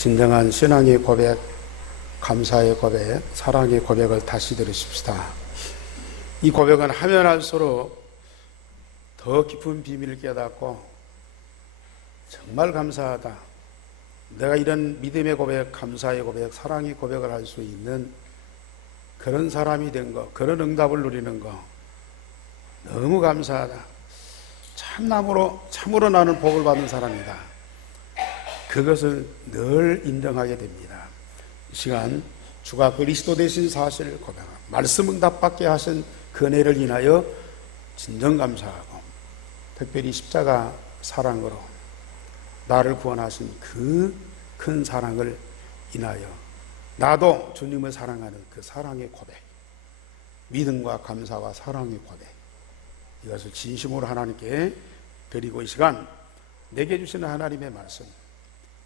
진정한 신앙의 고백, 감사의 고백, 사랑의 고백을 다시 들으십시다. 이 고백은 하면 할수록 더 깊은 비밀을 깨닫고 정말 감사하다, 내가 이런 믿음의 고백, 감사의 고백, 사랑의 고백을 할 수 있는 그런 사람이 된 거, 그런 응답을 누리는 거 너무 감사하다, 참으로 나는 복을 받은 사람이다, 그것을 늘 인정하게 됩니다. 이 시간 주가 그리스도 되신 사실을 고백하고 말씀 응답받게 하신 그 은혜를 인하여 진정 감사하고, 특별히 십자가 사랑으로 나를 구원하신 그 큰 사랑을 인하여 나도 주님을 사랑하는 그 사랑의 고백, 믿음과 감사와 사랑의 고백, 이것을 진심으로 하나님께 드리고, 이 시간 내게 주시는 하나님의 말씀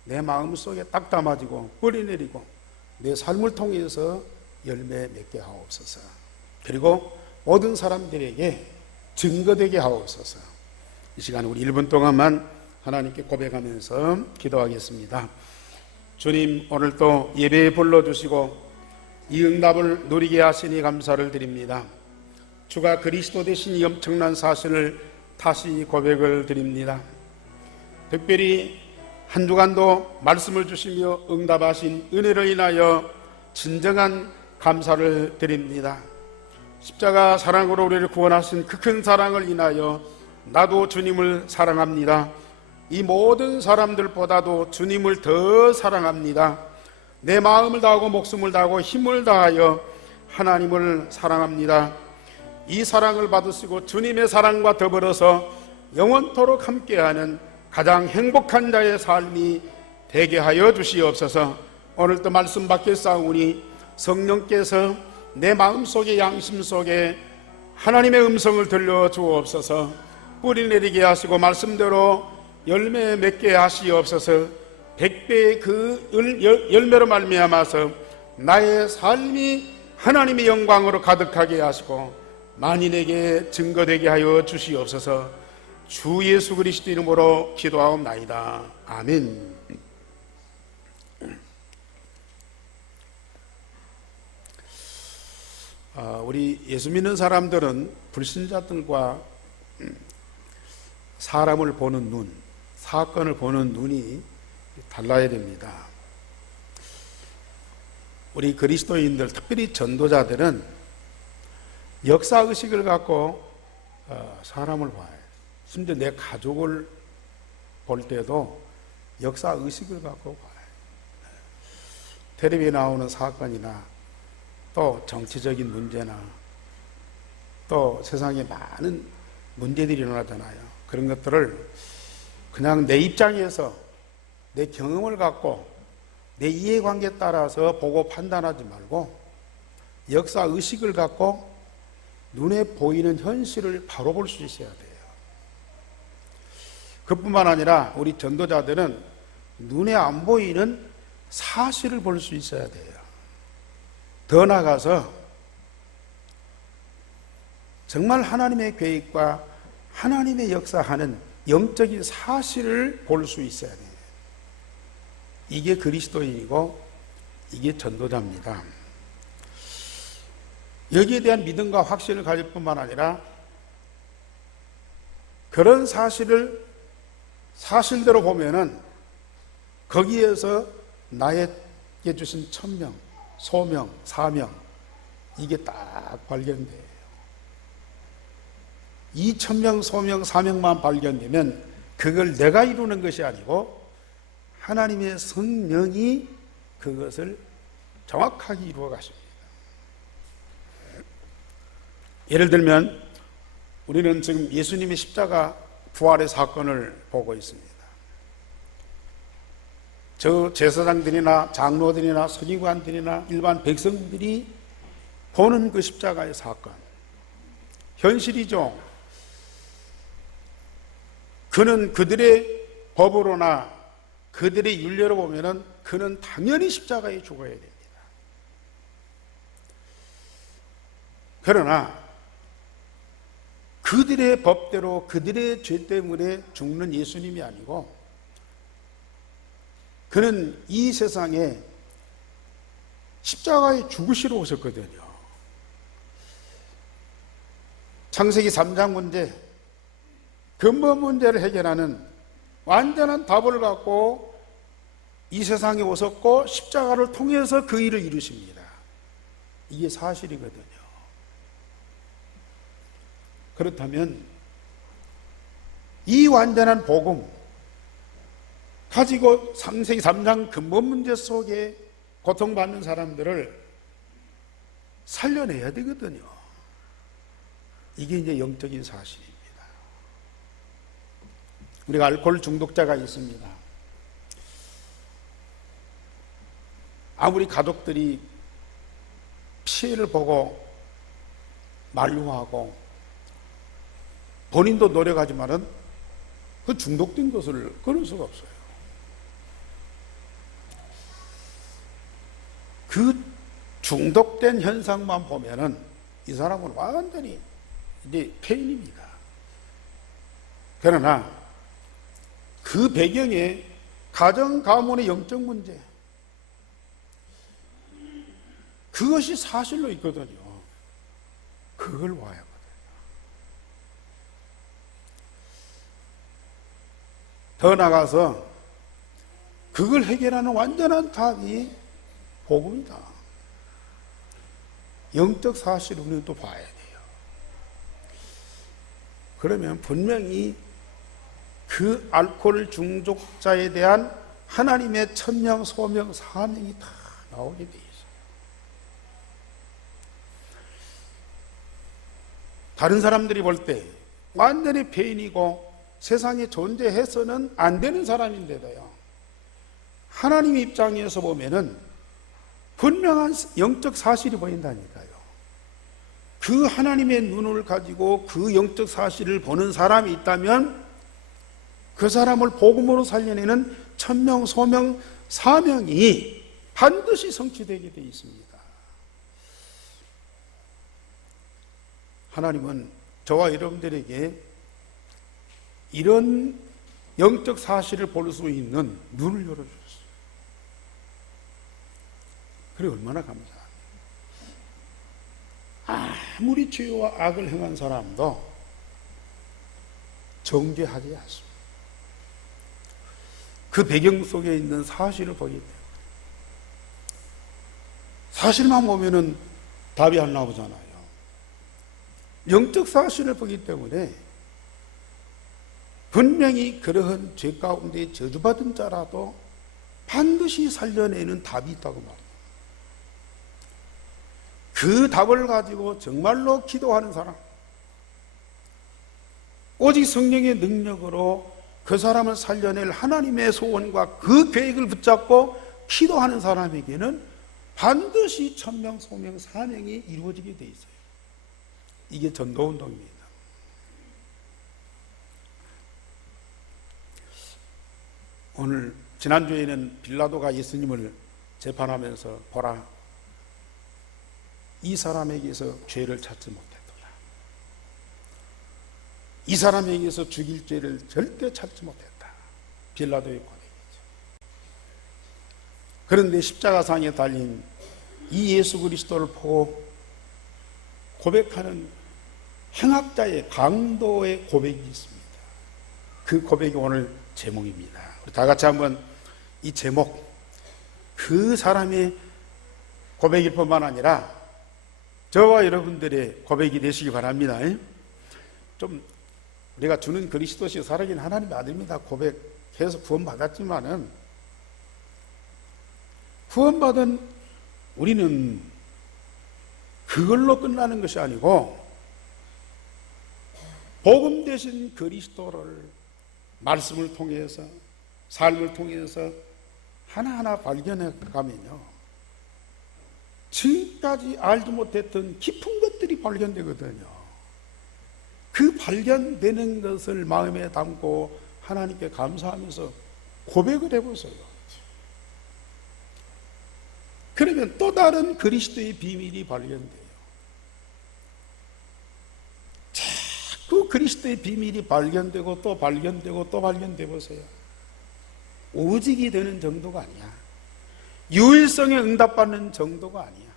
내 마음속에 딱 담아지고 뿌리내리고 내 삶을 통해서 열매 맺게 하옵소서. 그리고 모든 사람들에게 증거되게 하옵소서. 이 시간 우리 1분 동안만 하나님께 고백하면서 기도하겠습니다. 주님, 오늘도 예배에 불러주시고 이 응답을 누리게 하시니 감사를 드립니다. 주가 그리스도 되신 이 엄청난 사실을 다시 고백을 드립니다. 특별히 한 주간도 말씀을 주시며 응답하신 은혜를 인하여 진정한 감사를 드립니다. 십자가 사랑으로 우리를 구원하신 그 큰 사랑을 인하여 나도 주님을 사랑합니다. 이 모든 사람들보다도 주님을 더 사랑합니다. 내 마음을 다하고 목숨을 다하고 힘을 다하여 하나님을 사랑합니다. 이 사랑을 받으시고 주님의 사랑과 더불어서 영원토록 함께하는 가장 행복한 자의 삶이 되게 하여 주시옵소서. 오늘도 말씀 밖에 싸우니 성령께서 내 마음속에 양심 속에 하나님의 음성을 들려주옵소서. 뿌리 내리게 하시고 말씀대로 열매 맺게 하시옵소서. 100배의 그 열매로 말미암아서 나의 삶이 하나님의 영광으로 가득하게 하시고 만인에게 증거되게 하여 주시옵소서. 주 예수 그리스도 이름으로 기도하옵나이다. 아멘. 우리 예수 믿는 사람들은 불신자들과 사람을 보는 눈, 사건을 보는 눈이 달라야 됩니다. 우리 그리스도인들, 특별히 전도자들은 역사의식을 갖고 사람을 봐요. 심지어 내 가족을 볼 때도 역사의식을 갖고 봐요. 텔레비에 나오는 사건이나 또 정치적인 문제나 또 세상에 많은 문제들이 일어나잖아요. 그런 것들을 그냥 내 입장에서 내 경험을 갖고 내 이해관계에 따라서 보고 판단하지 말고 역사의식을 갖고 눈에 보이는 현실을 바로 볼 수 있어야 돼요. 그뿐만 아니라 우리 전도자들은 눈에 안 보이는 사실을 볼 수 있어야 돼요. 더 나아가서 정말 하나님의 계획과 하나님의 역사하는 영적인 사실을 볼 수 있어야 돼요. 이게 그리스도인이고 이게 전도자입니다. 여기에 대한 믿음과 확신을 가질 뿐만 아니라 그런 사실을 사실대로 보면은 거기에서 나에게 주신 천명, 소명, 사명, 이게 딱 발견돼요. 이 천명, 소명, 사명만 발견되면 그걸 내가 이루는 것이 아니고 하나님의 성령이 그것을 정확하게 이루어 가십니다. 예를 들면 우리는 지금 예수님의 십자가 부활의 사건을 보고 있습니다. 저 제사장들이나 장로들이나 서기관들이나 일반 백성들이 보는 그 십자가의 사건, 현실이죠. 그는 그들의 법으로나 그들의 윤례로 보면은 그는 당연히 십자가에 죽어야 됩니다. 그러나 그들의 법대로 그들의 죄 때문에 죽는 예수님이 아니고 그는 이 세상에 십자가에 죽으시러 오셨거든요. 창세기 3장 문제, 근본 문제를 해결하는 완전한 답을 갖고 이 세상에 오셨고 십자가를 통해서 그 일을 이루십니다. 이게 사실이거든요. 그렇다면 이 완전한 복음 가지고 창세기 3장 근본 문제 속에 고통받는 사람들을 살려내야 되거든요. 이게 이제 영적인 사실입니다. 우리가 알코올 중독자가 있습니다. 아무리 가족들이 피해를 보고 만류하고 본인도 노력하지만은 그 중독된 것을 끊을 수가 없어요. 그 중독된 현상만 보면은 이 사람은 완전히 이제 폐인입니다. 그러나 그 배경에 가정, 가문의 영적 문제, 그것이 사실로 있거든요. 그걸 봐야 하거든요. 더 나가서 그걸 해결하는 완전한 답이 복음이다. 영적 사실을 우리는 또 봐야 돼요. 그러면 분명히 그 알코올 중독자에 대한 하나님의 천명, 소명, 사명이 다 나오게 돼 있어요. 다른 사람들이 볼 때 완전히 폐인이고 세상에 존재해서는 안 되는 사람인데도요, 하나님 입장에서 보면은 분명한 영적 사실이 보인다니까요. 그 하나님의 눈을 가지고 그 영적 사실을 보는 사람이 있다면 그 사람을 복음으로 살려내는 천명, 소명, 사명이 반드시 성취되게 되어 있습니다. 하나님은 저와 여러분들에게 이런 영적 사실을 볼 수 있는 눈을 열어주셨어요. 그래 얼마나 감사합니다. 아무리 죄와 악을 행한 사람도 정죄하지 않습니다. 그 배경 속에 있는 사실을 보기 때문에. 사실만 보면은 답이 안 나오잖아요. 영적 사실을 보기 때문에 분명히 그러한 죄 가운데 저주받은 자라도 반드시 살려내는 답이 있다고 말합니다. 그 답을 가지고 정말로 기도하는 사람, 오직 성령의 능력으로 그 사람을 살려낼 하나님의 소원과 그 계획을 붙잡고 기도하는 사람에게는 반드시 천명, 소명, 사명이 이루어지게 돼 있어요. 이게 전도운동입니다. 오늘 지난주에는 빌라도가 예수님을 재판하면서 보라, 이 사람에게서 죄를 찾지 못했더라. 이 사람에게서 죽일 죄를 절대 찾지 못했다. 빌라도의 고백이죠. 그런데 십자가상에 달린 이 예수 그리스도를 보고 고백하는 행악자의 강도의 고백이 있습니다. 그 고백이 오늘 제목입니다. 우리 다 같이 한번 이 제목, 그 사람의 고백일 뿐만 아니라 저와 여러분들의 고백이 되시기 바랍니다. 좀 우리가 주는 그리스도시 살아계신 하나님의 아들입니다. 고백해서 구원받았지만은 구원받은 우리는 그걸로 끝나는 것이 아니고 복음 되신 그리스도를 말씀을 통해서 삶을 통해서 하나하나 발견해 가면요, 지금까지 알지 못했던 깊은 것들이 발견되거든요. 그 발견되는 것을 마음에 담고 하나님께 감사하면서 고백을 해보세요. 그러면 또 다른 그리스도의 비밀이 발견돼요. 자꾸 그리스도의 비밀이 발견되고 또 발견되고 또 발견돼 보세요. 오직이 되는 정도가 아니야. 유일성에 응답받는 정도가 아니야.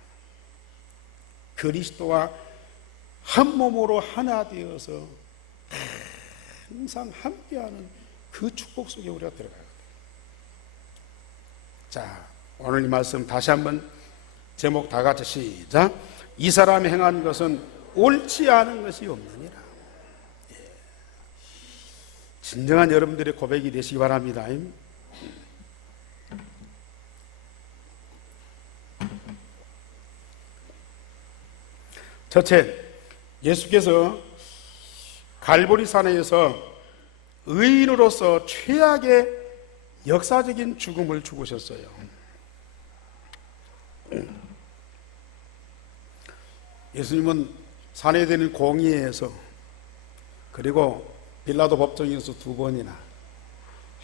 그리스도와 한 몸으로 하나 되어서 항상 함께하는 그 축복 속에 우리가 들어가거든. 자, 오늘 이 말씀 다시 한번 제목 다 같이 시작. 이 사람이 행한 것은 옳지 않은 것이 없느니라. 예. 진정한 여러분들의 고백이 되시기 바랍니다. 첫째, 예수께서 갈보리산에서 의인으로서 최악의 역사적인 죽음을 죽으셨어요. 예수님은 산해되는 공의회에서, 그리고 빌라도 법정에서 2번이나,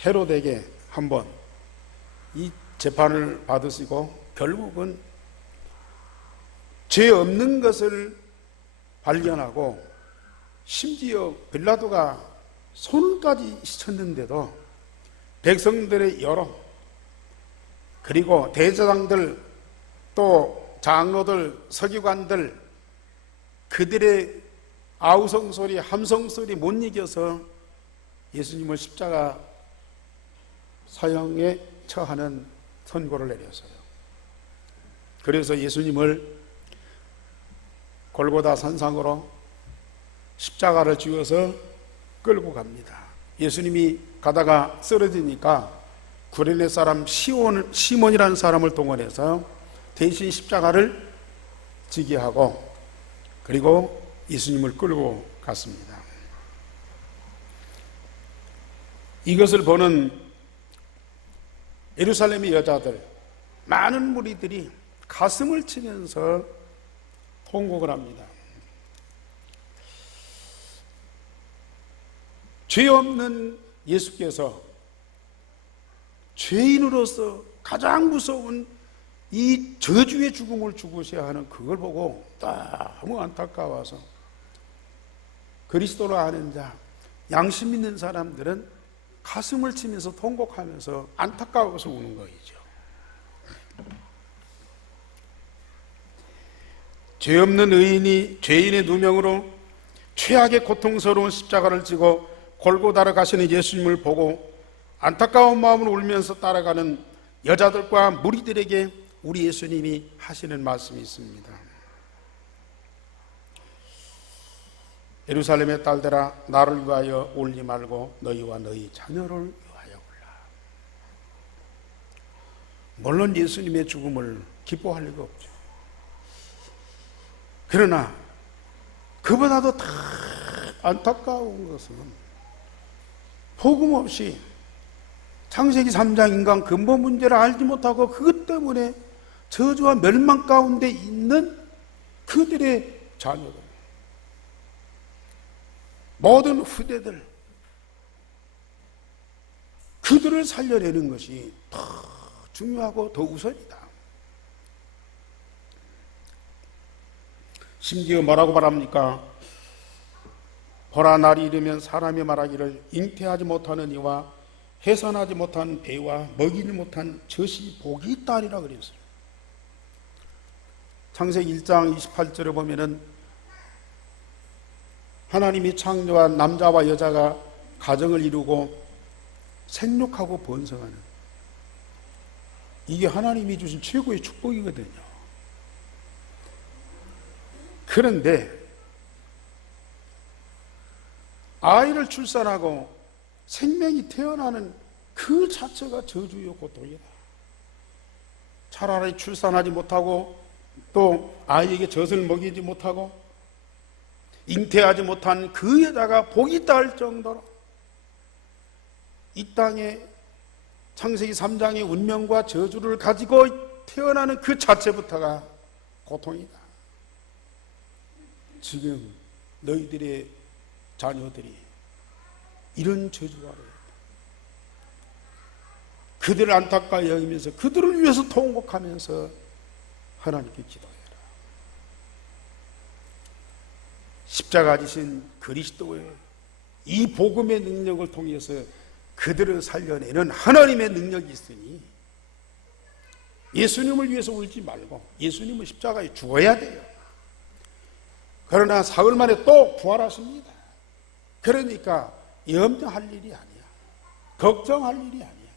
헤롯에게 1번 이 재판을 받으시고 결국은 죄 없는 것을 발견하고, 심지어 빌라도가 손까지 씻었는데도 백성들의 여론, 그리고 대제사장들, 또 장로들, 서기관들, 그들의 아우성소리, 함성소리 못 이겨서 예수님을 십자가 사형에 처하는 선고를 내렸어요. 그래서 예수님을 골고다 산상으로 십자가를 쥐어서 끌고 갑니다. 예수님이 가다가 쓰러지니까 구레네 사람 시몬이라는 사람을 동원해서 대신 십자가를 지게 하고, 그리고 예수님을 끌고 갔습니다. 이것을 보는 예루살렘의 여자들, 많은 무리들이 가슴을 치면서 통곡을 합니다. 죄 없는 예수께서 죄인으로서 가장 무서운 이 저주의 죽음을 죽으셔야 하는 그걸 보고 너무 안타까워서 그리스도를 아는 자, 양심 있는 사람들은 가슴을 치면서 통곡하면서 안타까워서 우는 거이죠. 죄 없는 의인이 죄인의 누명으로 최악의 고통스러운 십자가를 지고 골고다로 가시는 예수님을 보고 안타까운 마음으로 울면서 따라가는 여자들과 무리들에게 우리 예수님이 하시는 말씀이 있습니다. 예루살렘의 딸들아, 나를 위하여 울지 말고 너희와 너희 자녀를 위하여 울라. 물론 예수님의 죽음을 기뻐할 리가 없죠. 그러나 그보다도 다 안타까운 것은 복음 없이 창세기 3장 인간 근본 문제를 알지 못하고 그것 때문에 저주와 멸망 가운데 있는 그들의 자녀들, 모든 후대들, 그들을 살려내는 것이 더 중요하고 더 우선이다. 심지어 뭐라고 말합니까? 보라, 날이 이르면 사람이 말하기를 잉태하지 못하는 이와 해산하지 못한 배와 먹이지 못한 젖이 복이 있다 하리라 그랬어요. 창세기 1장 28절에 보면은 하나님이 창조한 남자와 여자가 가정을 이루고 생육하고 번성하는, 이게 하나님이 주신 최고의 축복이거든요. 그런데 아이를 출산하고 생명이 태어나는 그 자체가 저주요 고통이다. 차라리 출산하지 못하고 또 아이에게 젖을 먹이지 못하고 잉태하지 못한 그 여자가 복이 있다 할 정도로 이 땅에 창세기 3장의 운명과 저주를 가지고 태어나는 그 자체부터가 고통이다. 지금 너희들의 자녀들이 이런 저주가 그들을 안타까이 여기면서 그들을 위해서 통곡하면서 하나님께 기도해라. 십자가 지신 그리스도의 이 복음의 능력을 통해서 그들을 살려내는 하나님의 능력이 있으니 예수님을 위해서 울지 말고 예수님은 십자가에 죽어야 돼요. 그러나 사흘 만에 또 부활하십니다. 그러니까 염려할 일이 아니야. 걱정할 일이 아니야.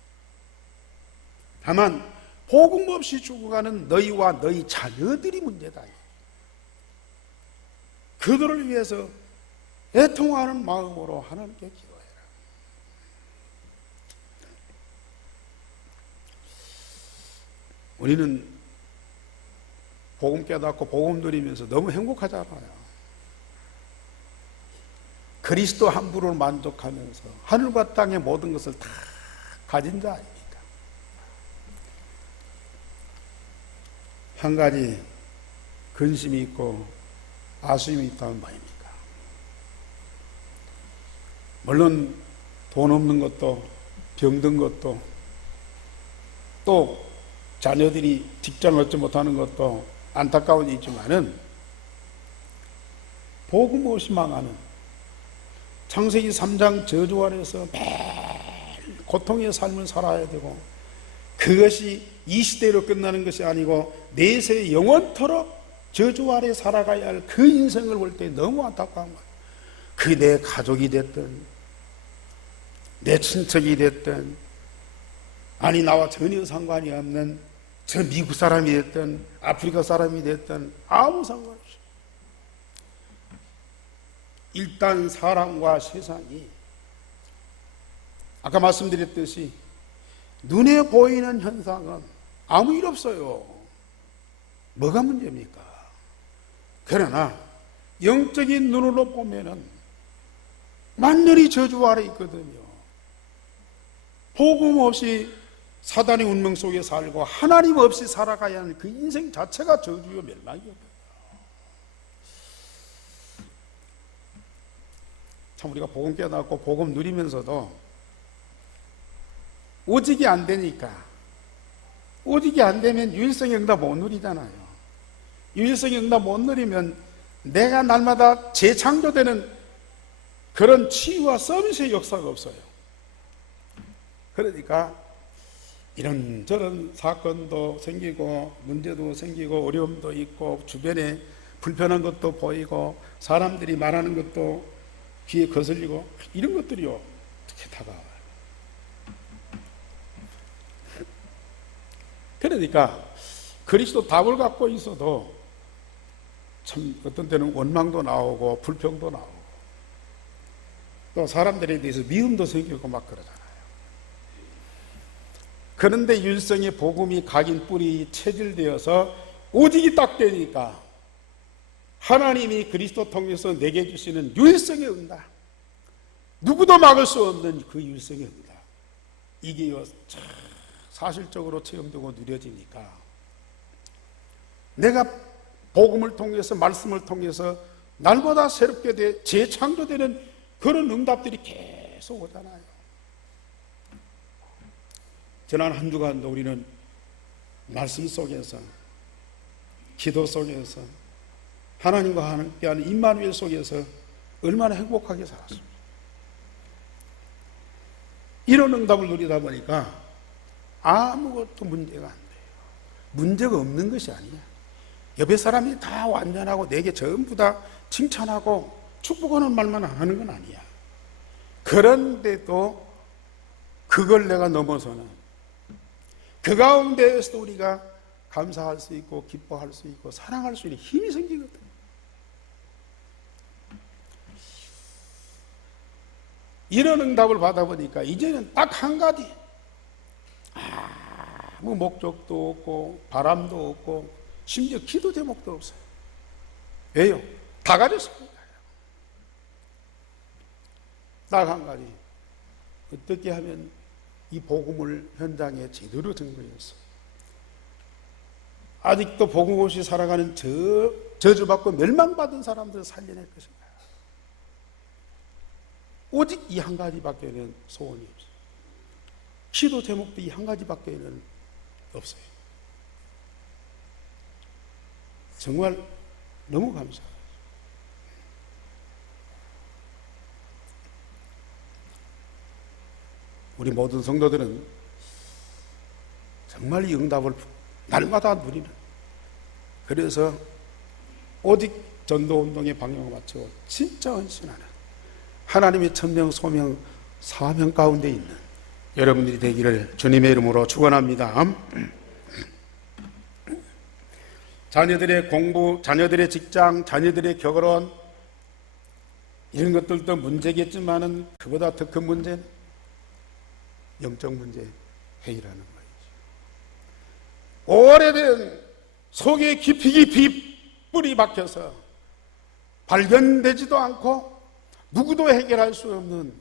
다만 복음 없이 죽어가는 너희와 너희 자녀들이 문제다. 그들을 위해서 애통하는 마음으로 하나님께 기도해라. 우리는 복음 깨닫고 복음 누리면서 너무 행복하잖아요. 그리스도 한 분으로 만족하면서 하늘과 땅의 모든 것을 다 가진 자 아닙니까? 한 가지 근심이 있고 아쉬움이 있다면 뭐입니까? 물론 돈 없는 것도 병든 것도 또 자녀들이 직장을 얻지 못하는 것도 안타까운 일이지만은 복음 없이 망하는 창세기 3장 저주 아래서 매일 고통의 삶을 살아야 되고 그것이 이 시대로 끝나는 것이 아니고 내세 영원토록 저주 아래 살아가야 할 그 인생을 볼 때 너무 안타까운 거예요. 그 내 가족이 됐든 내 친척이 됐든 아니 나와 전혀 상관이 없는 저 미국 사람이 됐든 아프리카 사람이 됐든 아무 상관없이 일단 사람과 세상이 아까 말씀드렸듯이 눈에 보이는 현상은 아무 일 없어요. 뭐가 문제입니까? 그러나 영적인 눈으로 보면은 만년이 저주 아래 있거든요. 복음 없이 사단의 운명 속에 살고 하나님 없이 살아가야 하는 그 인생 자체가 저주요 멸망이거든요. 참 우리가 복음 깨닫고 복음 누리면서도 오직이 안 되니까 오직이 안 되면 유일성의 응답 못 누리잖아요. 유일성의 응답 못 누리면 내가 날마다 재창조되는 그런 치유와 서비스의 역사가 없어요. 그러니까 이런저런 사건도 생기고 문제도 생기고 어려움도 있고 주변에 불편한 것도 보이고 사람들이 말하는 것도 귀에 거슬리고 이런 것들이요 어떻게 다가와요. 그러니까 그리스도 답을 갖고 있어도 참 어떤 때는 원망도 나오고 불평도 나오고 또 사람들에 대해서 미움도 생기고 막 그러잖아요. 그런데 율성의 복음이 각인 뿌리 체질되어서 오직이 딱 되니까 하나님이 그리스도 통해서 내게 주시는 율성의 응답, 누구도 막을 수 없는 그 율성의 응답, 이게 사실적으로 체험되고 누려지니까 내가 복음을 통해서 말씀을 통해서 날마다 새롭게 재창조되는 그런 응답들이 계속 오잖아요. 지난 한 주간도 우리는 말씀 속에서 기도 속에서 하나님과 함께하는 임마누엘 속에서 얼마나 행복하게 살았습니다. 이런 응답을 누리다 보니까 아무것도 문제가 안 돼요. 문제가 없는 것이 아니야. 옆에 사람이 다 완전하고 내게 전부 다 칭찬하고 축복하는 말만 안 하는 건 아니야. 그런데도 그걸 내가 넘어서는 그 가운데에서도 우리가 감사할 수 있고 기뻐할 수 있고 사랑할 수 있는 힘이 생기거든. 이런 응답을 받아보니까 이제는 딱 한 가지, 아무 목적도 없고 바람도 없고 심지어 기도 제목도 없어요. 왜요? 다 가졌습니다. 딱 한 가지, 어떻게 하면 이 복음을 현장에 제대로 증거했어. 아직도 복음 없이 살아가는 저주받고 멸망받은 사람들을 살려낼 것인가. 오직 이 한 가지밖에는 소원이 없어요. 기도 제목도 이 한 가지밖에는 없어요. 정말 너무 감사해요. 우리 모든 성도들은 정말 이 응답을 날마다 누리는, 그래서 오직 전도운동의 방향을 맞추고 진짜 헌신하는 하나님의 천명, 소명, 사명 가운데 있는 여러분들이 되기를 주님의 이름으로 축원합니다. 자녀들의 공부, 자녀들의 직장, 자녀들의 결혼, 이런 것들도 문제겠지만은 그보다 더 큰 문제는 영적 문제 해결하는 거예요. 오래된 속에 깊이 뿌리 박혀서 발견되지도 않고 누구도 해결할 수 없는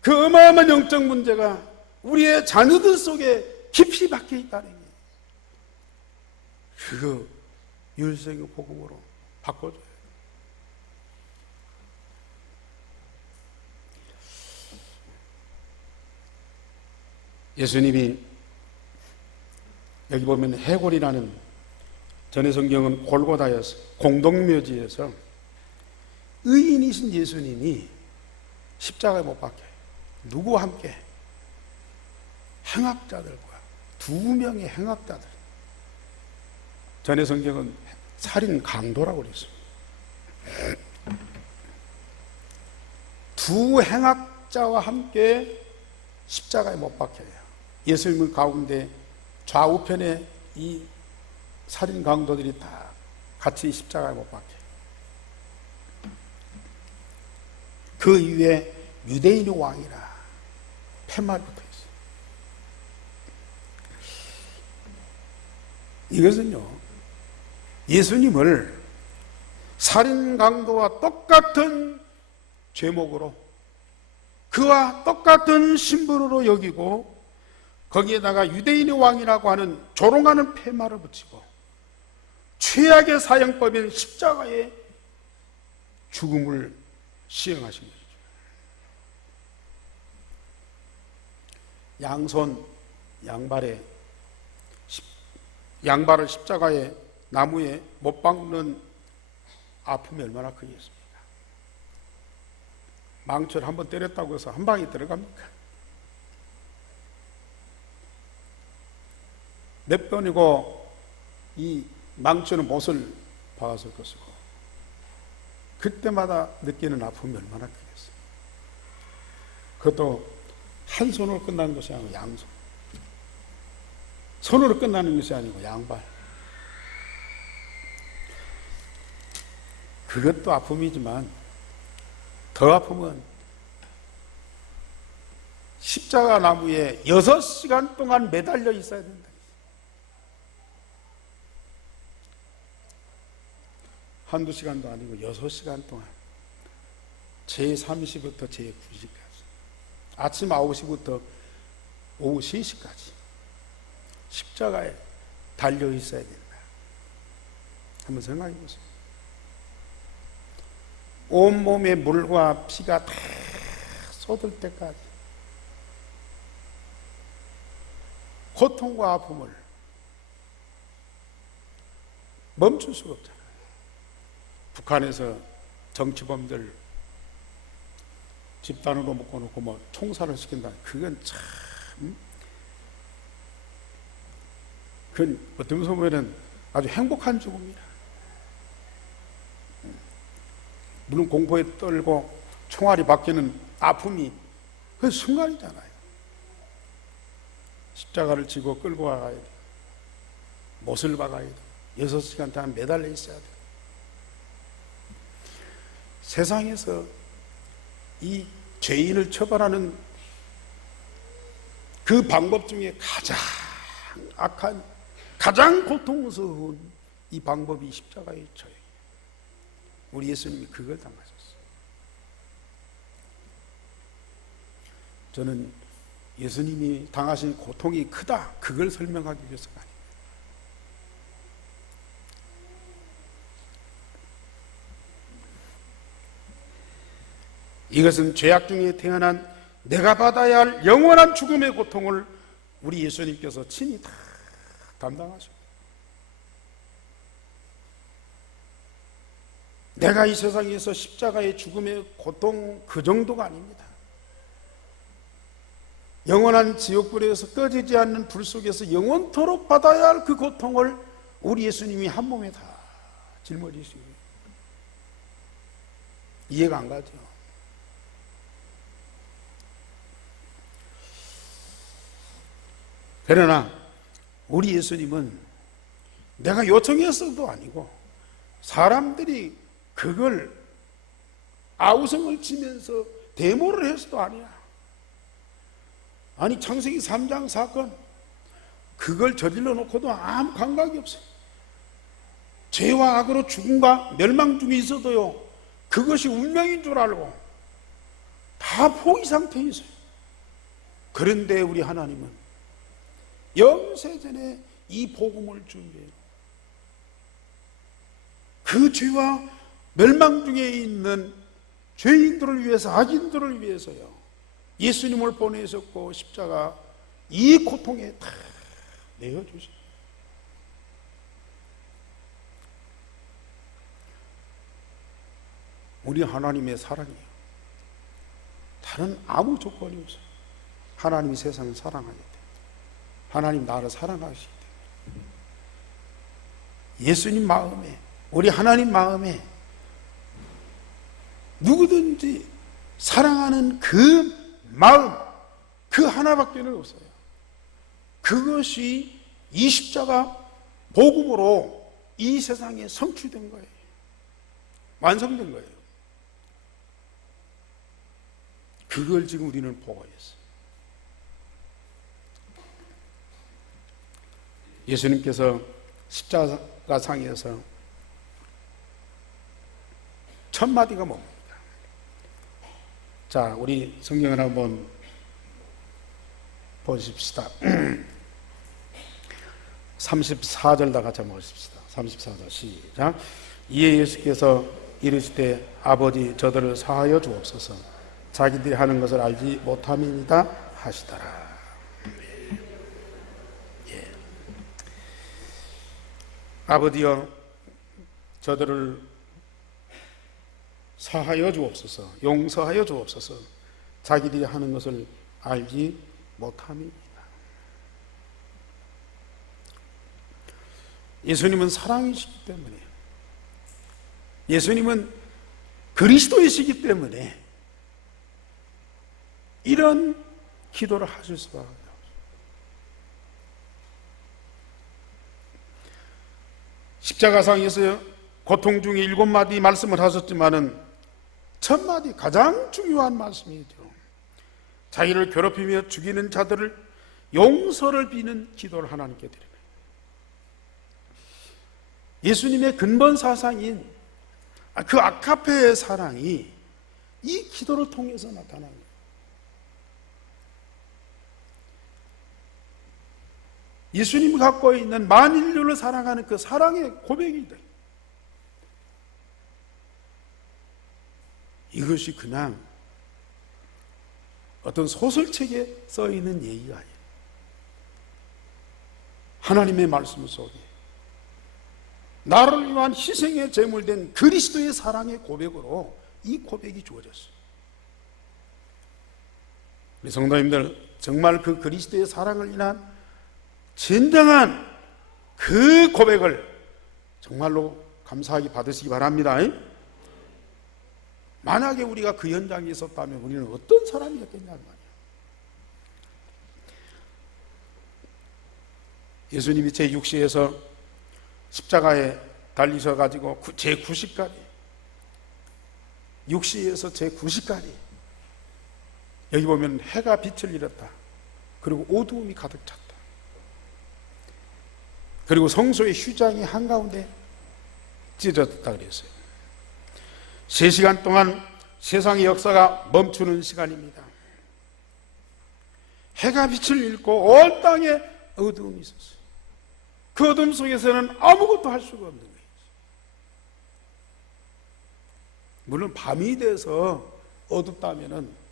그 어마어마한 영적 문제가 우리의 자녀들 속에 깊이 박혀 있다는 게, 그거 율성의 복음으로 바꿔줘요. 예수님이 여기 보면 해골이라는, 전의 성경은 골고다에서 공동묘지에서 의인이신 예수님이 십자가에 못 박혀요. 누구와 함께? 행악자들과, 2명의 행악자들. 전의 성경은 살인 강도라고 그랬습니다. 2 행악자와 함께 십자가에 못 박혀요. 예수님 가운데 좌우편에 이 살인 강도들이 다 같이 십자가에 못 박혀요. 그 위에 유대인의 왕이라 팻말이 붙어 있어요. 이것은요, 예수님을 살인 강도와 똑같은 죄목으로, 그와 똑같은 신분으로 여기고, 거기에다가 유대인의 왕이라고 하는 조롱하는 팻말을 붙이고 최악의 사형법인 십자가의 죽음을 시행하신 거죠. 양손 양발을 십자가에, 나무에 못 박는 아픔이 얼마나 크겠습니까? 망치를 한번 때렸다고 해서 한 방이 들어갑니까? 몇 번이고 이 망치는 못을 박았을 것이고, 그때마다 느끼는 아픔이 얼마나 크겠어요. 그것도 한 손으로 끝나는 것이 아니고 양손, 손으로 끝나는 것이 아니고 양발. 그것도 아픔이지만 더 아픔은 십자가 나무에 6시간 동안 매달려 있어야 된다. 한두 시간도 아니고 6시간 동안, 제3시부터 제9시까지, 아침 9시부터 오후 3시까지 십자가에 달려 있어야 된다. 한번 생각해 보세요. 온몸에 물과 피가 다 쏟을 때까지 고통과 아픔을 멈출 수가 없잖아요. 북한에서 정치범들 집단으로 묶어놓고 뭐 총살을 시킨다. 그건 참, 그건 어떤 면에서 보면 아주 행복한 죽음이라. 물론 공포에 떨고 총알이 바뀌는 아픔이 그 순간이잖아요. 십자가를 지고 끌고 가야 돼. 못을 박아야 돼. 6시간 동안 매달려 있어야 돼. 세상에서 이 죄인을 처벌하는 그 방법 중에 가장 악한, 가장 고통스러운 이 방법이 십자가의 처형이에요. 우리 예수님이 그걸 당하셨어요. 저는 예수님이 당하신 고통이 크다, 그걸 설명하기 위해서가 아닙니다. 이것은 죄악 중에 태어난 내가 받아야 할 영원한 죽음의 고통을 우리 예수님께서 친히 다 담당하셨고, 내가 이 세상에서 십자가의 죽음의 고통 그 정도가 아닙니다. 영원한 지옥불에서 꺼지지 않는 불 속에서 영원토록 받아야 할 그 고통을 우리 예수님이 한 몸에 다 짊어지시고, 이해가 안 가죠. 그러나 우리 예수님은 내가 요청했어도 아니고 사람들이 그걸 아우성을 치면서 데모를 해서도 아니야. 아니 창세기 3장 사건 그걸 저질러 놓고도 아무 감각이 없어요. 죄와 악으로 죽음과 멸망 중에 있어도요, 그것이 운명인 줄 알고 다 포기 상태에 있어요. 그런데 우리 하나님은 영세전에 이 복음을 준비해요. 그 죄와 멸망 중에 있는 죄인들을 위해서, 악인들을 위해서요, 예수님을 보내셨고 십자가 이 고통에 다 내어주셨어요. 우리 하나님의 사랑이에요. 다른 아무 조건이 없어요. 하나님이 세상을 사랑하기 때문에, 하나님 나를 사랑하시기 때문에, 예수님 마음에, 우리 하나님 마음에 누구든지 사랑하는 그 마음, 그 하나밖에 없어요. 그것이 이 십자가 복음으로 이 세상에 성취된 거예요. 완성된 거예요. 그걸 지금 우리는 보고 있어요. 예수님께서 십자가상에서 첫 마디가 뭡니까? 자, 우리 성경을 한번 보십시다. 34절 다 같이 한번 보십시다. 34절 시작. 이에 예수께서 이르시되 아버지 저들을 사하여 주옵소서, 자기들이 하는 것을 알지 못함이니이다 하시더라. 예. 아버지여 저들을 사하여 주옵소서, 용서하여 주옵소서, 자기들이 하는 것을 알지 못함이니이다. 예수님은 사랑이시기 때문에, 예수님은 그리스도이시기 때문에 이런 기도를 하실 수밖에 없어요. 십자가상에서 고통 중에 7마디 말씀을 하셨지만은 첫 마디, 가장 중요한 말씀이죠. 자기를 괴롭히며 죽이는 자들을 용서를 비는 기도를 하나님께 드립니다. 예수님의 근본 사상인 그 아카페의 사랑이 이 기도를 통해서 나타납니다. 예수님이 갖고 있는 만인류를 사랑하는 그 사랑의 고백이다. 이것이 그냥 어떤 소설책에 써 있는 얘기가 아니에요. 하나님의 말씀 속에 나를 위한 희생의 제물된 그리스도의 사랑의 고백으로 이 고백이 주어졌어요. 우리 성도님들, 정말 그 그리스도의 사랑을 인한 진정한 그 고백을 정말로 감사하게 받으시기 바랍니다. 만약에 우리가 그 현장에 있었다면 우리는 어떤 사람이었겠냐는 말이에요. 예수님이 제6시에서 십자가에 달리셔가지고 제9시까지, 6시에서 제9시까지 여기 보면 해가 빛을 잃었다. 그리고 어두움이 가득 찼다. 그리고 성소의 휴장이 한가운데 찢어졌다 그랬어요. 3시간 동안 세상의 역사가 멈추는 시간입니다. 해가 빛을 잃고 온 땅에 어두움이 있었어요. 그 어둠 속에서는 아무것도 할 수가 없는 거예요. 물론 밤이 돼서 어둡다면은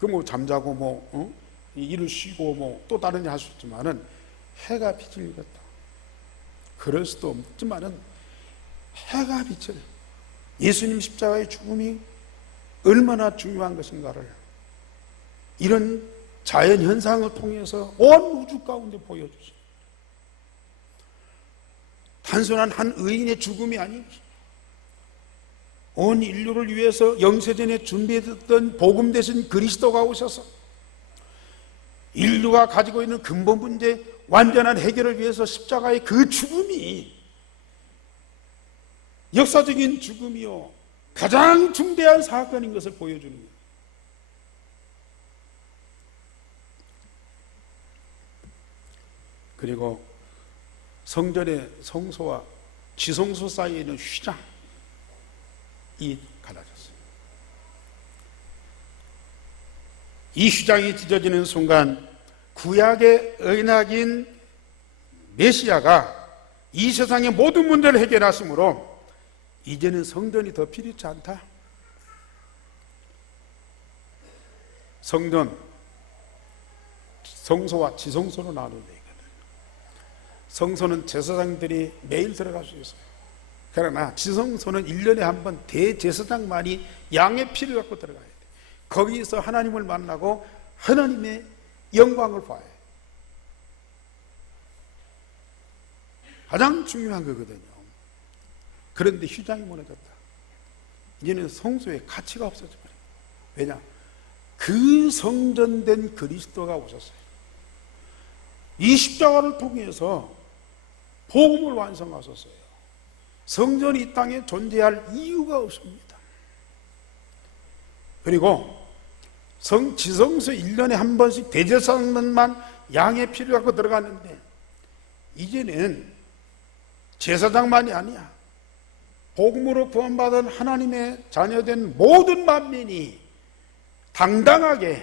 그 뭐 잠자고 일을 쉬고 또 다른 일 할 수 있지만은 해가 빛을 잃었다. 그럴 수도 없지만은 해가 빛을, 예수님 십자가의 죽음이 얼마나 중요한 것인가를 이런 자연 현상을 통해서 온 우주 가운데 보여주십니다. 단순한 한 의인의 죽음이 아닙니다. 온 인류를 위해서 영세전에 준비했던 복음 대신 그리스도가 오셔서 인류가 가지고 있는 근본 문제 완전한 해결을 위해서 십자가의 그 죽음이 역사적인 죽음이요 가장 중대한 사건인 것을 보여주는 거예요. 그리고 성전의 성소와 지성소 사이에 있는 휘장이 갈라졌어요. 이 휘장이 찢어지는 순간 구약의 언약인 메시아가 이 세상의 모든 문제를 해결하시므로 이제는 성전이 더 필요치 않다. 성전, 성소와 지성소로 나누는 얘기거든요. 성소는 제사장들이 매일 들어갈 수 있어요. 그러나 지성소는 1년에 한 번 대제사장만이 양의 피를 갖고 들어가야 돼요. 거기서 하나님을 만나고 하나님의 영광을 봐야 해요. 가장 중요한 거거든요. 그런데 휘장이 무너졌다. 이제는 성소에 가치가 없어져 버려요. 왜냐? 그 성전된 그리스도가 오셨어요. 이 십자가를 통해서 복음을 완성하셨어요. 성전이 이 땅에 존재할 이유가 없습니다. 그리고 지성소 1년에 한 번씩 대제사장만 양의 피를 갖고 들어갔는데 이제는 제사장만이 아니야. 복음으로 구원받은 하나님의 자녀된 모든 만민이 당당하게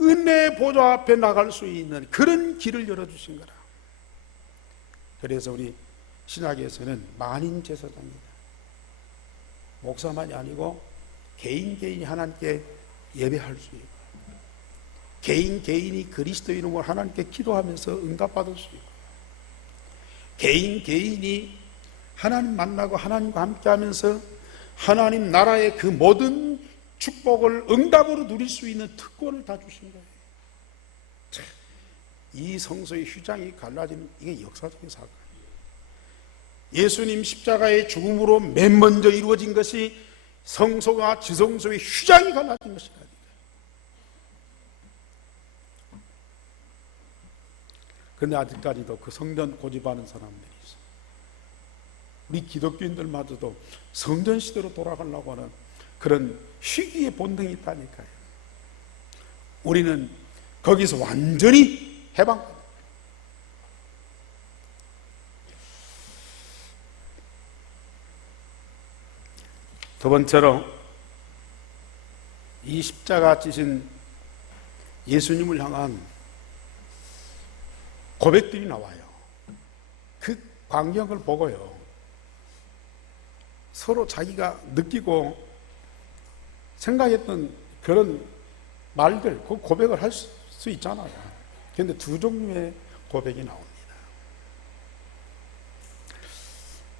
은혜의 보좌 앞에 나갈 수 있는 그런 길을 열어주신 거라. 그래서 우리 신학에서는 만인 제사장이다. 목사만이 아니고 개인이 하나님께 예배할 수 있고 개인이 그리스도 이름으로 하나님께 기도하면서 응답받을 수 있고 개인이 하나님 만나고 하나님과 함께하면서 하나님 나라의 그 모든 축복을 응답으로 누릴 수 있는 특권을 다 주신 거예요. 이 성소의 휘장이 갈라지는 이게 역사적인 사건이에요. 예수님 십자가의 죽음으로 맨 먼저 이루어진 것이 성소와 지성소의 휘장이 갈라진 것이라니까요. 그런데 아직까지도 그 성전 고집하는 사람들이 있어요. 우리 기독교인들마저도 성전 시대로 돌아가려고 하는 그런 희귀의 본능이 있다니까요. 우리는 거기서 완전히 해방됩니다. 두 번째로 이 십자가 지신 예수님을 향한 고백들이 나와요. 그 광경을 보고요 서로 자기가 느끼고 생각했던 그런 말들, 그 고백을 할 수 있잖아요. 그런데 두 종류의 고백이 나옵니다.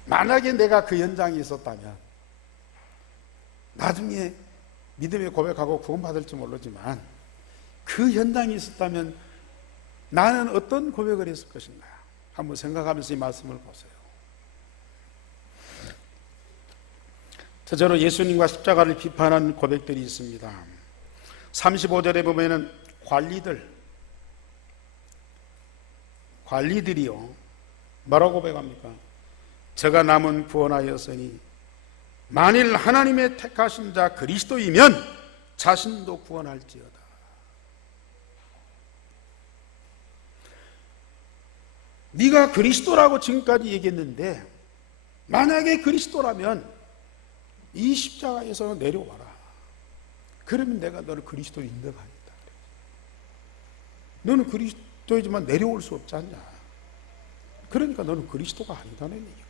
만약에 내가 그 현장에 있었다면 나중에 믿음의 고백하고 구원받을지 모르지만 그 현장에 있었다면 나는 어떤 고백을 했을 것인가 한번 생각하면서 이 말씀을 보세요. 첫째로 예수님과 십자가를 비판한 고백들이 있습니다. 35절에 보면은 관리들이요 뭐라고 고백합니까? 저가 남은 구원하였으니 만일 하나님의 택하신 자 그리스도이면 자신도 구원할지어다. 네가 그리스도라고 지금까지 얘기했는데 만약에 그리스도라면 이 십자가에서 내려와라. 그러면 내가 너를 그리스도로 인정하겠다. 너는 그리스도이지만 내려올 수 없지 않냐. 그러니까 너는 그리스도가 아니다는 얘기거든.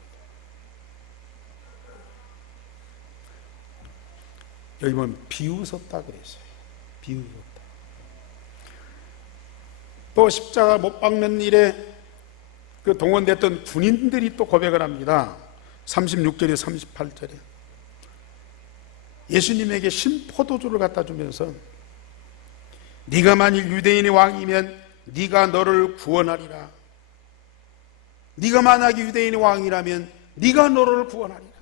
여기 보면 비웃었다 그랬어요. 비웃었다. 또 십자가 못 박는 일에 그 동원됐던 군인들이 또 고백을 합니다. 36절에 38절에 예수님에게 신포도주를 갖다 주면서 네가 만일 유대인의 왕이면 네가 너를 구원하리라. 네가 만약에 유대인의 왕이라면 네가 너를 구원하리라.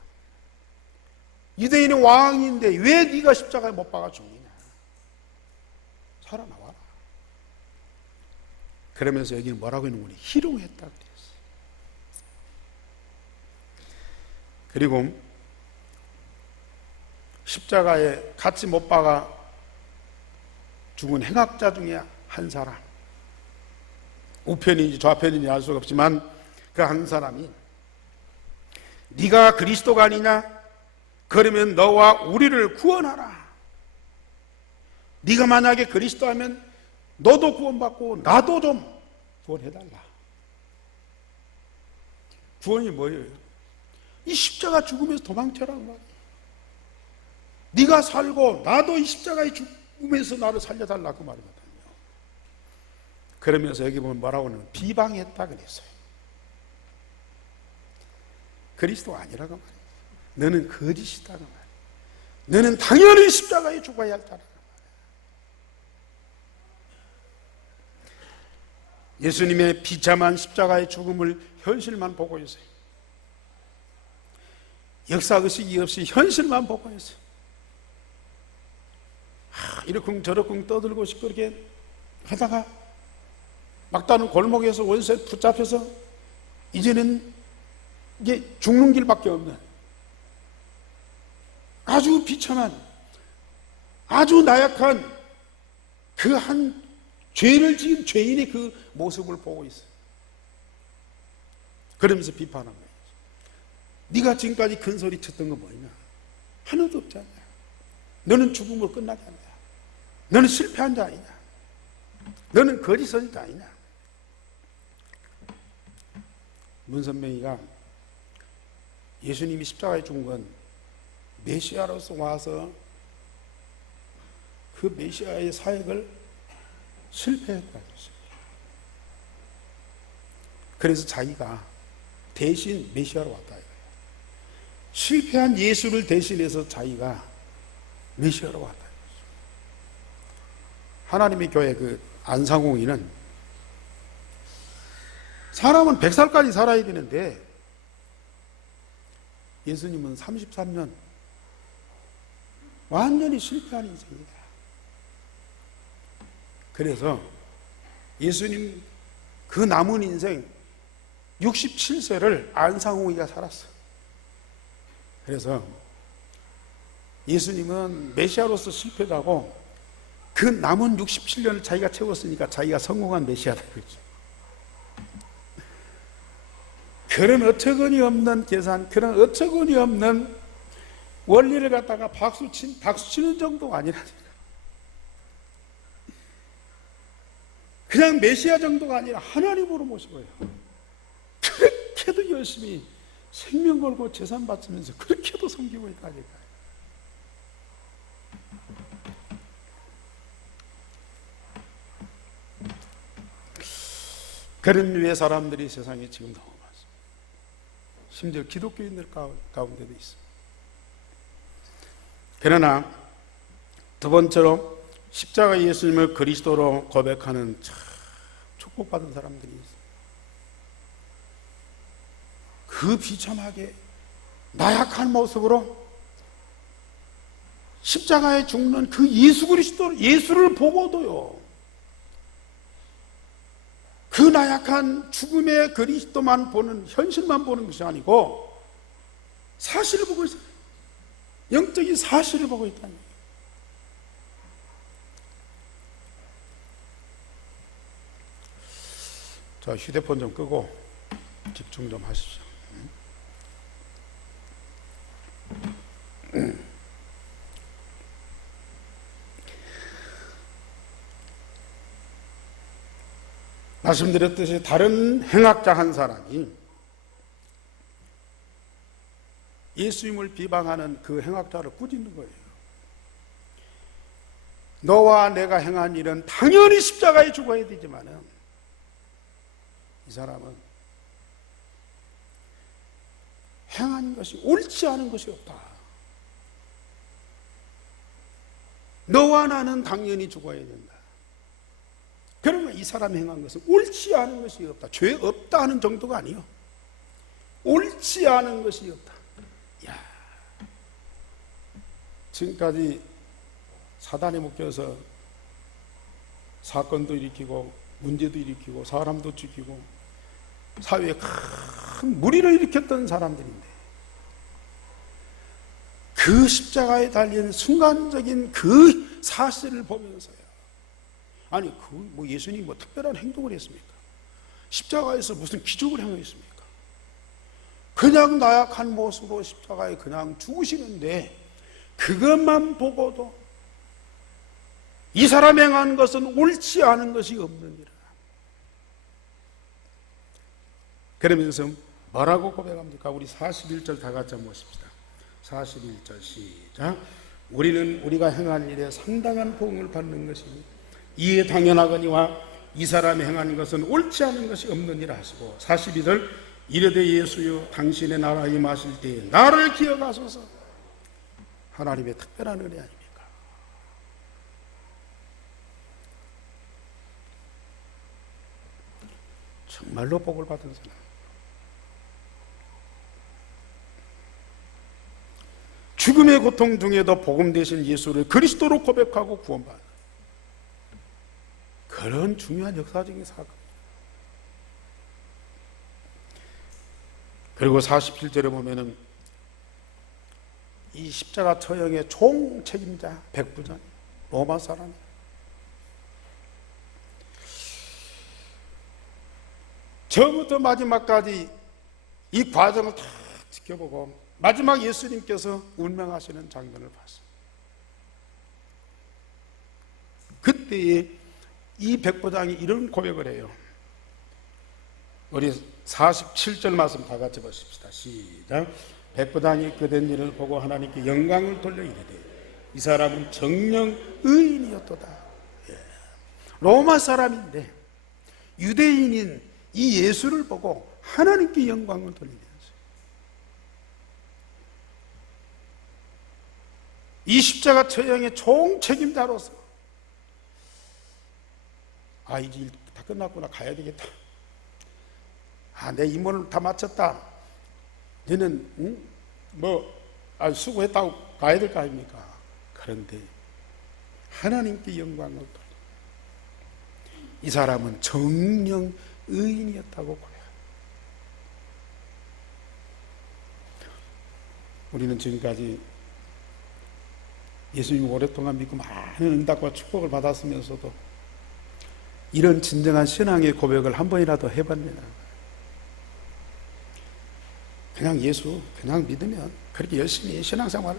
유대인의 왕인데 왜 네가 십자가에 못 박아 죽느냐? 살아나와라. 그러면서 여기는 뭐라고 있는 거니? 희롱했다 그랬어요. 그리고 십자가에 같이 못 박아 죽은 행악자 중에 한 사람, 우편인지 좌편인지 알 수가 없지만 그 한 사람이 네가 그리스도가 아니냐? 그러면 너와 우리를 구원하라. 네가 만약에 그리스도 하면 너도 구원받고 나도 좀 구원해달라. 구원이 뭐예요? 이 십자가 죽으면서 도망쳐라는 말이에요. 네가 살고 나도 이 십자가에 죽으면서 나를 살려달라 그 말이거든요. 그러면서 여기 보면 뭐라고 하냐면 비방했다 그랬어요. 그리스도가 아니라고 말이에요. 너는 거짓이다 그 말이에요. 너는 당연히 십자가에 죽어야 한다. 예수님의 비참한 십자가의 죽음을 현실만 보고 있어요. 역사의식이 없이 현실만 보고 있어요. 이러쿵 저러쿵 떠들고 시끄럽게 하다가 막다른 골목에서 원수에 붙잡혀서 이제는 이게 죽는 길밖에 없는 아주 비참한, 아주 나약한 그 한 죄를 지은 죄인의 그 모습을 보고 있어요. 그러면서 비판한 거예요. 네가 지금까지 큰 소리 쳤던 거 뭐냐? 하나도 없지 않냐? 너는 죽음으로 끝나지 않냐? 너는 실패한 자 아니냐? 너는 거짓선지자 아니냐? 문선명이가 예수님이 십자가에 죽은 건 메시아로서 와서 그 메시아의 사역을 실패했다고 했어요. 그래서 자기가 대신 메시아로 왔다 이거예요. 실패한 예수를 대신해서 자기가 메시아로 왔다 이거예요. 하나님의 교회 그 안상홍이는 사람은 100살까지 살아야 되는데 예수님은 33년 완전히 실패한 인생이다. 그래서 예수님 그 남은 인생 67세를 안상홍이가 살았어. 그래서 예수님은 메시아로서 실패하고 그 남은 67년을 자기가 채웠으니까 자기가 성공한 메시아다 그랬죠. 그런 어처구니 없는 계산, 그런 어처구니 없는 원리를 갖다가 박수 치는 정도가 아니라니까. 그냥 메시아 정도가 아니라 하나님으로 모시고요. 그렇게도 열심히 생명 걸고 재산 바치면서 그렇게도 섬기고 있다니까. 그런 류의 사람들이 세상에 지금 너무 많습니다. 심지어 기독교인들 가운데도 있습니다. 그러나 두 번째로 십자가 예수님을 그리스도로 고백하는 참 축복받은 사람들이 있어요. 그 비참하게 나약한 모습으로 십자가에 죽는 그 예수 그리스도, 예수를 보고도요, 그 나약한 죽음의 그리스도만 보는, 현실만 보는 것이 아니고 사실을 보고 있어요. 영적인 사실을 보고 있다는 거예요. 자, 휴대폰 좀 끄고 집중 좀 하십시오. 말씀드렸듯이 다른 행악자 한 사람이 예수님을 비방하는 그 행악자를 꾸짖는 거예요. 너와 내가 행한 일은 당연히 십자가에 죽어야 되지만은 이 사람은 행한 것이 옳지 않은 것이 없다. 너와 나는 당연히 죽어야 된다. 이 사람이 행한 것은 옳지 않은 것이 없다. 죄 없다 하는 정도가 아니요, 옳지 않은 것이 없다. 야, 지금까지 사단에 묶여서 사건도 일으키고 문제도 일으키고 사람도 죽이고 사회에 큰 무리를 일으켰던 사람들인데, 그 십자가에 달린 순간적인 그 사실을 보면서요, 아니 그 예수님이 특별한 행동을 했습니까? 십자가에서 무슨 기적을 행했습니까? 그냥 나약한 모습으로 십자가에 그냥 죽으시는데, 그것만 보고도 이 사람이 행한 것은 옳지 않은 것이 없느니라. 그러면서 뭐라고 고백합니까? 우리 41절 다 같이 한번 보십시다. 41절 시작. 우리는 우리가 행한 일에 상당한 보응을 받는 것이니 이에 당연하거니와 이 사람이 행한 것은 옳지 않은 것이 없느니라 하시고, 42절 이르되 예수여 당신의 나라에 임하실 때에 나를 기억하소서. 하나님의 특별한 은혜 아닙니까? 정말로 복을 받은 사람, 죽음의 고통 중에도 복음 되신 예수를 그리스도로 고백하고 구원받는 그런 중요한 역사적인 사건. 그리고 47절에 보면은 이 십자가 처형의 총 책임자 백부장, 로마 사람, 처음부터 마지막까지 이 과정을 다 지켜보고 마지막 예수님께서 운명하시는 장면을 봤어요. 그때에 이 백부장이 이런 고백을 해요. 우리 47절 말씀 다 같이 보십시다. 시작. 백부장이 그된 일을 보고 하나님께 영광을 돌려 이르되 이 사람은 정령 의인이었도다. 예. 로마 사람인데 유대인인 이 예수를 보고 하나님께 영광을 돌리면서 이 십자가 처형의 총 책임자로서 이제 일 다 끝났구나, 가야 되겠다. 내 임무를 다 마쳤다. 너는 수고했다고 가야 될 거 아닙니까? 그런데 하나님께 영광을 돌려 이 사람은 정령 의인이었다고 고백합니다. 우리는 지금까지 예수님 오랫동안 믿고 많은 응답과 축복을 받았으면서도 이런 진정한 신앙의 고백을 한 번이라도 해봅니다. 그냥 예수 그냥 믿으면 그렇게 열심히 신앙생활,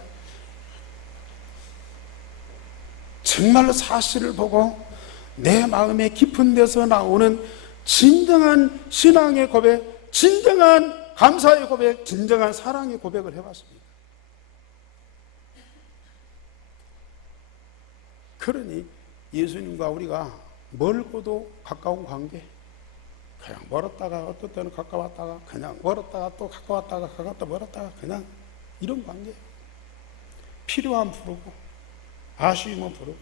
정말로 사실을 보고 내 마음의 깊은 데서 나오는 진정한 신앙의 고백, 진정한 감사의 고백, 진정한 사랑의 고백을 해봤습니다. 그러니 예수님과 우리가 멀고도 가까운 관계, 그냥 멀었다가 어떤 때는 가까웠다가 그냥 멀었다가 또 가까웠다가 가깝다 멀었다가 그냥 이런 관계. 필요하면 부르고 아쉬우면 부르고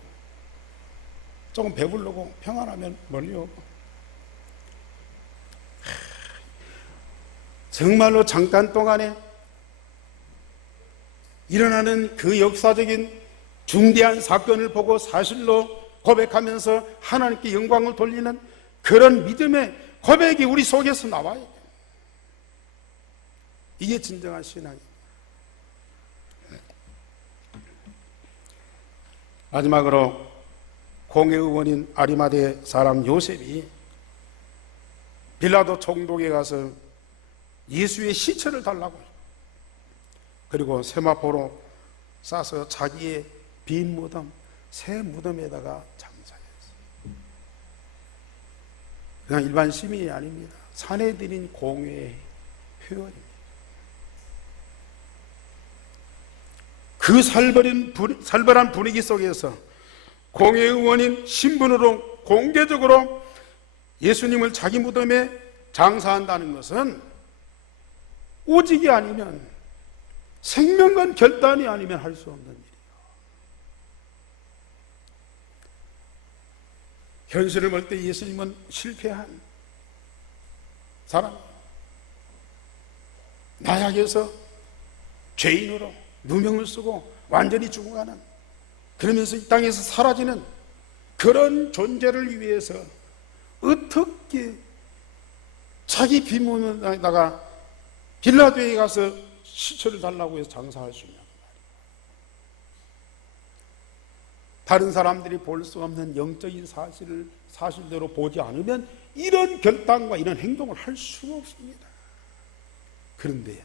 조금 배부르고 평안하면 멀리 오고. 정말로 잠깐 동안에 일어나는 그 역사적인 중대한 사건을 보고 사실로 고백하면서 하나님께 영광을 돌리는 그런 믿음의 고백이 우리 속에서 나와야 돼요. 이게 진정한 신앙이에요. 마지막으로 공회 의원인 아리마대 사람 요셉이 빌라도 총독에 가서 예수의 시체를 달라고 해요. 그리고 세마포로 싸서 자기의 빈 무덤, 새 무덤에다가 장사했어요. 그냥 일반 시민이 아닙니다. 사내들인 공회의 회원입니다. 그 살벌한 분위기 속에서 공회 의원인 신분으로 공개적으로 예수님을 자기 무덤에 장사한다는 것은 오직이 아니면, 생명과 결단이 아니면 할 수 없는 일이에요. 현실을 볼 때 예수님은 실패한 사람, 나약해서 죄인으로 누명을 쓰고 완전히 죽어가는, 그러면서 이 땅에서 사라지는 그런 존재를 위해서 어떻게 자기 비문에다가 빌라도에 가서 시체를 달라고 해서 장사할 수 있냐. 다른 사람들이 볼 수 없는 영적인 사실을 사실대로 보지 않으면 이런 결단과 이런 행동을 할 수가 없습니다. 그런데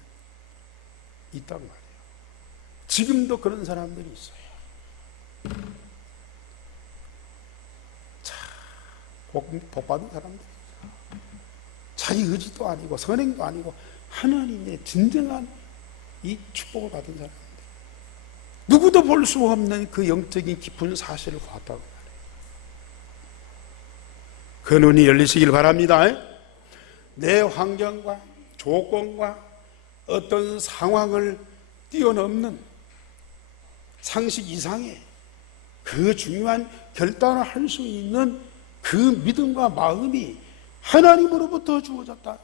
있단 말이에요. 지금도 그런 사람들이 있어요. 자, 복 받은 사람들이 자기 의지도 아니고 선행도 아니고 하나님의 진정한 이 축복을 받은 사람들, 누구도 볼 수 없는 그 영적인 깊은 사실을 봤다고 말해요. 그 눈이 열리시길 바랍니다. 내 환경과 조건과 어떤 상황을 뛰어넘는 상식 이상의 그 중요한 결단을 할 수 있는 그 믿음과 마음이 하나님으로부터 주어졌다.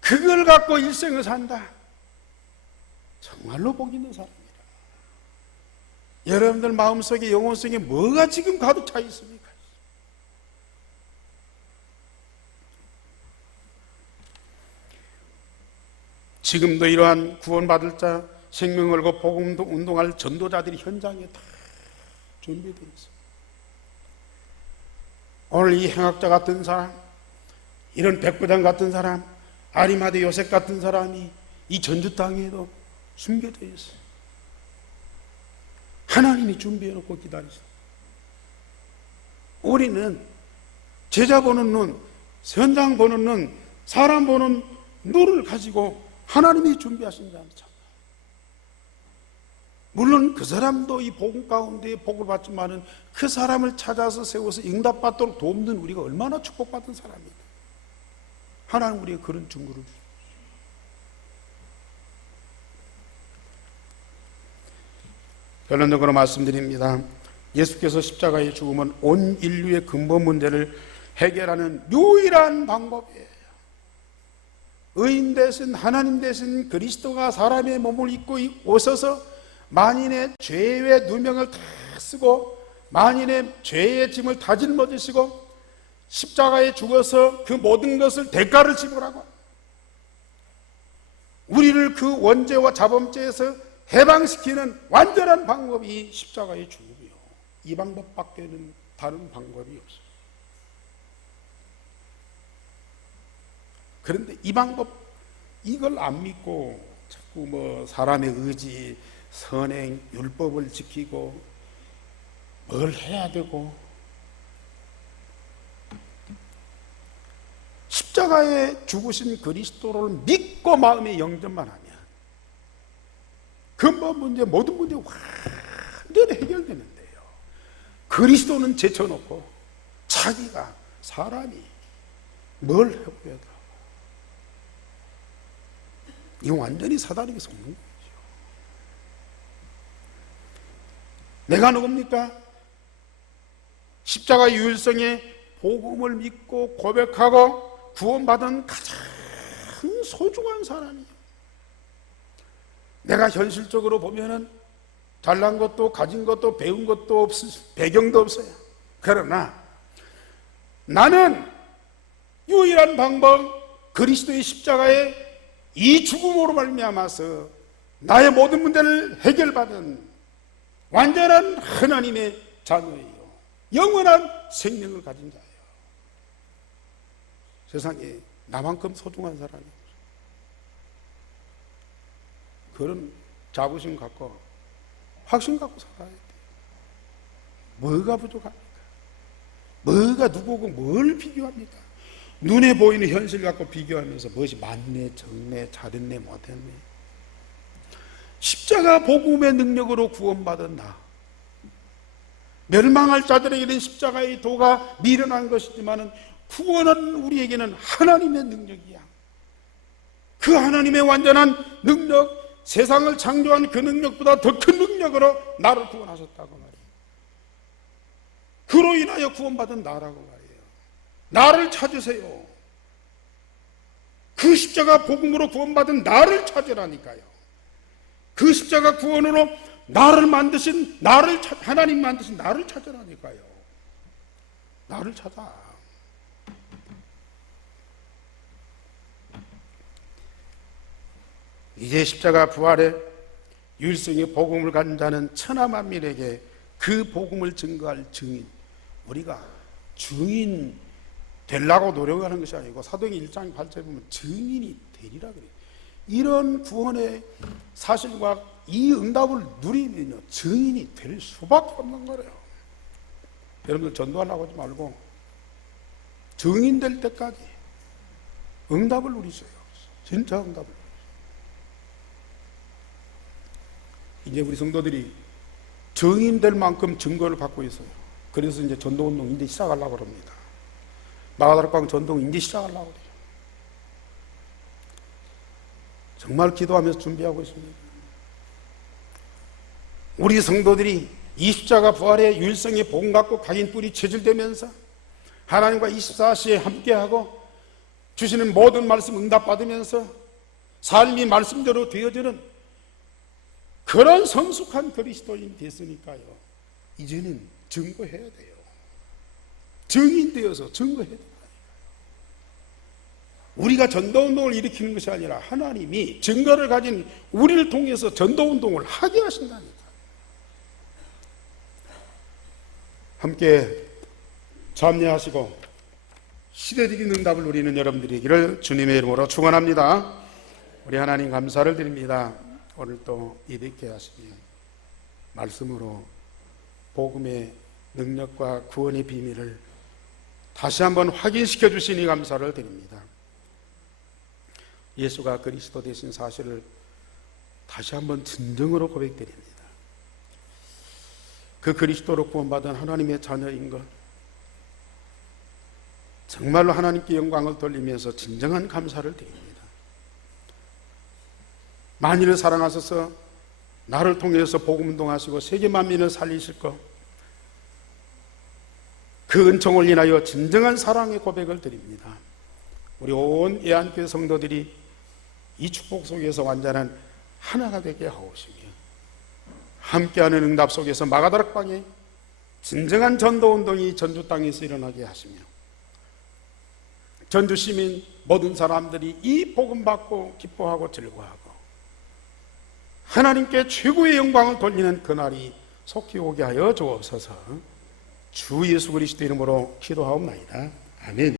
그걸 갖고 일생을 산다. 정말로 복 있는 사람이다. 여러분들 마음속에, 영혼 속에 뭐가 지금 가득 차 있습니까? 지금도 이러한 구원받을 자, 생명 걸고 복음 운동할 전도자들이 현장에 다 준비되어 있어요. 오늘 이 행악자 같은 사람, 이런 백부장 같은 사람, 아리마대 요셉 같은 사람이 이 전주 땅에도 숨겨져 있어요. 하나님이 준비해놓고 기다리죠. 우리는 제자 보는 눈, 현장 보는 눈, 사람 보는 눈을 가지고 하나님이 준비하신 자입니다. 물론 그 사람도 이 복음 가운데 복을 받지만은 그 사람을 찾아서 세워서 응답받도록 돕는 우리가 얼마나 축복받은 사람입니다. 하나님 우리에게 그런 증거를 주십시오. 결론적으로 말씀드립니다. 예수께서 십자가의 죽음은 온 인류의 근본 문제를 해결하는 유일한 방법이에요. 의인 대신 하나님 대신 그리스도가 사람의 몸을 입고 오셔서 만인의 죄의 누명을 다 쓰고 만인의 죄의 짐을 다 짊어지시고 십자가에 죽어서 그 모든 것을 대가를 지불하고 우리를 그 원죄와 자범죄에서 해방시키는 완전한 방법이 십자가의 죽음이요. 이 방법밖에는 다른 방법이 없어요. 그런데 이 방법, 이걸 안 믿고 자꾸 뭐 사람의 의지, 선행, 율법을 지키고 뭘 해야 되고 십자가에 죽으신 그리스도를 믿고 마음에 영접만 하면 근본 문제, 모든 문제 완전히 해결되는데요. 그리스도는 제쳐놓고 자기가, 사람이 뭘 해보여도 이거 완전히 사단에게 속는 거죠. 내가 누굽니까? 십자가의 유일성에 복음을 믿고 고백하고 구원받은 가장 소중한 사람이에요. 내가 현실적으로 보면은 잘난 것도 가진 것도 배운 것도 없어요. 배경도 없어요. 그러나 나는 유일한 방법, 그리스도의 십자가에 이 죽음으로 말미암아서 나의 모든 문제를 해결받은 완전한 하나님의 자녀예요. 영원한 생명을 가진 자예요. 세상에 나만큼 소중한 사람이 없어요. 그런 자부심 갖고 확신 갖고 살아야 돼요. 뭐가 부족합니까? 뭐가 누구고 뭘 비교합니까? 눈에 보이는 현실 갖고 비교하면서 무엇이 맞네, 적네, 잘했네, 못했네. 십자가 복음의 능력으로 구원받은 나, 멸망할 자들에게는 십자가의 도가 미련한 것이지만 구원은 우리에게는 하나님의 능력이야. 그 하나님의 완전한 능력, 세상을 창조한 그 능력보다 더 큰 능력으로 나를 구원하셨다고 말이에요. 그로 인하여 구원받은 나라고 말이에요. 나를 찾으세요. 그 십자가 복음으로 구원받은 나를 찾으라니까요. 그 십자가 구원으로 나를 만드신 하나님 만드신 나를 찾으라니까요. 나를 찾아. 이제 십자가 부활의 유일성의 복음을 가진 자는 천하 만민에게 그 복음을 증거할 증인, 우리가 증인 되려고 노력하는 것이 아니고 사도행전 1장 8절에 보면 증인이 되리라 그래요. 이런 구원의 사실과 이 응답을 누리면요, 증인이 될 수밖에 없는 거예요. 여러분들 전도하려고 하지 말고 증인 될 때까지 응답을 누리세요. 진짜 응답을. 이제 우리 성도들이 증인 될 만큼 증거를 받고 있어요. 그래서 이제 전도운동 이제 시작하려고 합니다. 마가다락방 전동 이제 시작하려고 그래요. 정말 기도하면서 준비하고 있습니다. 우리 성도들이 이 십자가 부활의 유일성의 복음 갖고 각인 뿌리 체질되면서 하나님과 24시에 함께하고 주시는 모든 말씀 응답받으면서 삶이 말씀대로 되어지는 그런 성숙한 그리스도인이 됐으니까요, 이제는 증거해야 돼요. 증인되어서 증거해야 돼요. 우리가 전도운동을 일으키는 것이 아니라 하나님이 증거를 가진 우리를 통해서 전도운동을 하게 하신다니까. 함께 참여하시고 시대적인 응답을 누리는 여러분들이 되기를 주님의 이름으로 축원합니다. 우리 하나님 감사를 드립니다. 오늘 또 예배케 하시며 말씀으로 복음의 능력과 구원의 비밀을 다시 한번 확인시켜 주시니 감사를 드립니다. 예수가 그리스도 되신 사실을 다시 한번 진정으로 고백드립니다. 그 그리스도로 구원받은 하나님의 자녀인 것, 정말로 하나님께 영광을 돌리면서 진정한 감사를 드립니다. 만인을 사랑하셔서 나를 통해서 복음운동하시고 세계 만민을 살리실 것, 그 은총을 인하여 진정한 사랑의 고백을 드립니다. 우리 온 예안교회 성도들이 이 축복 속에서 완전한 하나가 되게 하옵시며 함께하는 응답 속에서 마가다락방에 진정한 전도운동이 전주 땅에서 일어나게 하시며 전주 시민 모든 사람들이 이 복음 받고 기뻐하고 즐거워하고 하나님께 최고의 영광을 돌리는 그날이 속히 오게 하여 주옵소서. 주 예수 그리스도 이름으로 기도하옵나이다. 아멘.